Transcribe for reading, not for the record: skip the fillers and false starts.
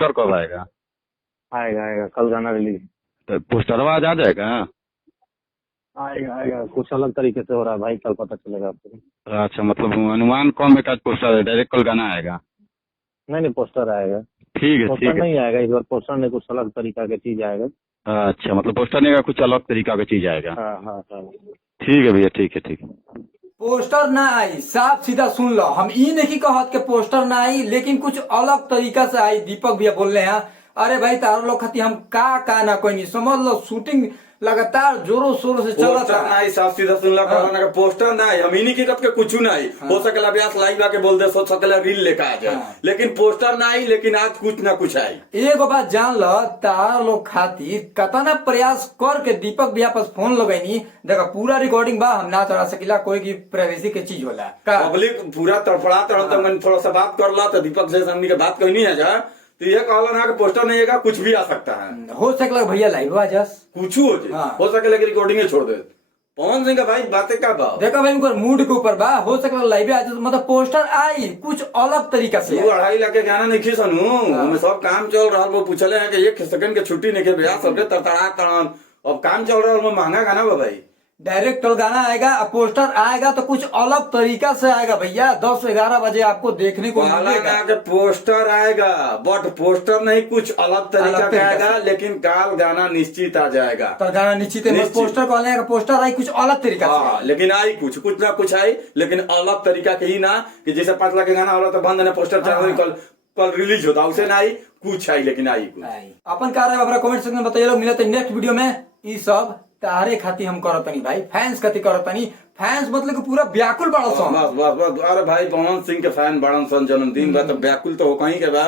पोस्टर कब आएगा? आएगा आएगा, कल गाना रिलीज। तो पोस्टरवा आज आ जाएगा? आएगा आएगा, कुछ अलग तरीके से हो रहा है भाई, कल पता चलेगा आपको। अच्छा, मतलब अनुमान कौन में का पोस्टर है, डायरेक्ट कल गाना आएगा? नहीं नहीं, पोस्टर आएगा। ठीक है पोस्टर ठीक है। नहीं आएगा इस बार, पोस्टर नहीं, कुछ अलग तरीका की चीज आएगा। अच्छा, मतलब पोस्टर नहीं का कुछ अलग तरीका का चीज आएगा। हाँ हाँ हाँ। ठीक है भैया, ठीक है ठीक है। पोस्टर ना आई, साफ सीधा सुन लो, हम ई नहीं कहत के पोस्टर ना आई, लेकिन कुछ अलग तरीका से आई। दीपक भैया बोल रहे हैं, अरे भाई तारो लोग खाती हम का ना कोई नहीं, समझ लो शूटिंग लगातार जोरों शोरों से चला पोस्टर ना आई, साफ सीधा सुनला कहला ना पोस्टर ना आई, हम इन्हीं की कब के कुछ ना आई। हो सकला ब्यास लाइव आके बोल दे, सो सकला रील लेकर आ जाए, लेकिन पोस्टर ना आई, लेकिन आज कुछ ना कुछ आई। एगो बात जान लो, तार लोग खातिर कतना प्रयास करके दीपक भैया पास फोन लगैनी, देखा पूरा रिकॉर्डिंग बा, हम ना चढ़ा सकिला, कोई की प्राइवेसी के चीज होला का। पब्लिक पूरा तड़फड़ा तो मैंने थोड़ा सा बात कर ला, तो दीपक से हमनी के बात कही नहीं है जा, तो ये कहला ना कि पोस्टर नहीं आएगा, कुछ भी आ सकता है। हो सकला भैया लाइव आ जास, कुछ हो जाए, हो सके लेकिन रिकॉर्डिंग छोड़ दे। पवन सिंह का भाई बातें का भाव देखा भाई, उनका मूड के ऊपर बा, हो सकला लाइव आ जास, मतलब पोस्टर आई कुछ अलग तरीका से। 2-2.5 लाख के गाना नहीं खींचनू, हमें सब काम चल रहा। वो पूछले हैं कि 1 सेकंड के छुट्टी नहीं के भैया, सबके तरतड़ा तड़न, अब काम चल रहा है, महंगा गाना बा भाई। डायरेक्ट गाना आएगा, पोस्टर आएगा तो कुछ अलग तरीका से आएगा भैया, 10-11 बजे आपको देखने को मिलेगा। पोस्टर आएगा, बट पोस्टर नहीं, कुछ अलग तरीका का आएगा, लेकिन काल गाना निश्चित आ जाएगा। तो गाना निश्चित है, पोस्टर कॉल आएगा, पोस्टर आई कुछ अलग तरीका से, लेकिन आई कुछ ना कुछ आई, लेकिन अलग तरीका के ही ना, कि जैसे 5 लाख के गाना हो रहा तो बंद ना पोस्टर कल रिलीज होता, उसे ना आई, कुछ आई, लेकिन आई कुछ। अपन कह रहे हैं, अपना कमेंट सेक्शन में बताइए लोग। मिलते हैं नेक्स्ट वीडियो में। ये सब तारे खाती हम करतनी भाई, फैंस खाती करतनी, फैंस मतलब कि पूरा व्याकुल बड़ा सन। बस बस बस, अरे भाई पवन सिंह के फैन बड़न सन, जन्मदिन बा तो व्याकुल तो हो कहीं के बा।